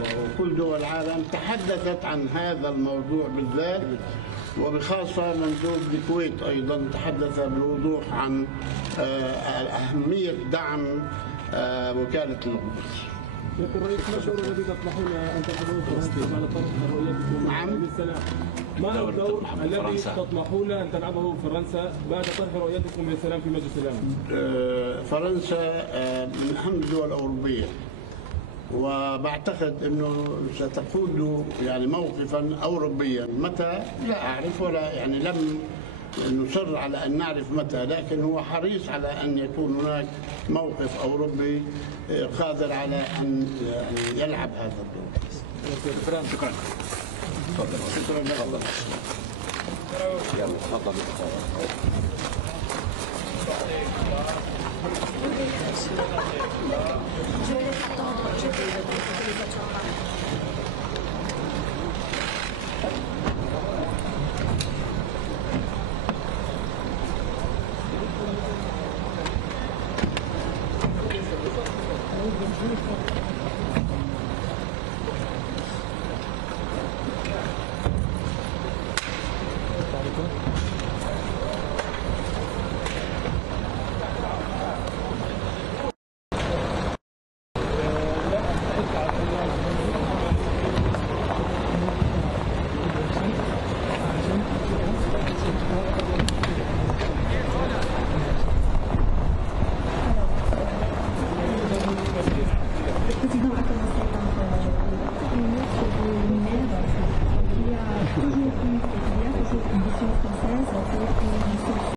وكل دول العالم تحدثت عن هذا الموضوع بالذات، وبخاصة مندوب الكويت أيضا تحدث بوضوح عن أهمية دعم وكالة القدس. يقول الرئيس ما الدور الذي تطمحون ان تلعبوه فرنسا على طرح رؤيتكم للسلام؟ ما هو الدور الذي تطمحون ان تلعبه فرنسا بعد طرح رؤيتكم للسلام في مجلس الامن؟ فرنسا من اهم الدول الاوروبيه، وبعتقد انه ستقود يعني موقفا اوروبيا. متى لا اعرف، ولا يعني لم نصر على ان نعرف متى، لكن هو حريص على ان يكون هناك موقف اوروبي قادر على ان يعني يلعب هذا الدور. شكرا. شكرا. تفضل. يلا تفضل.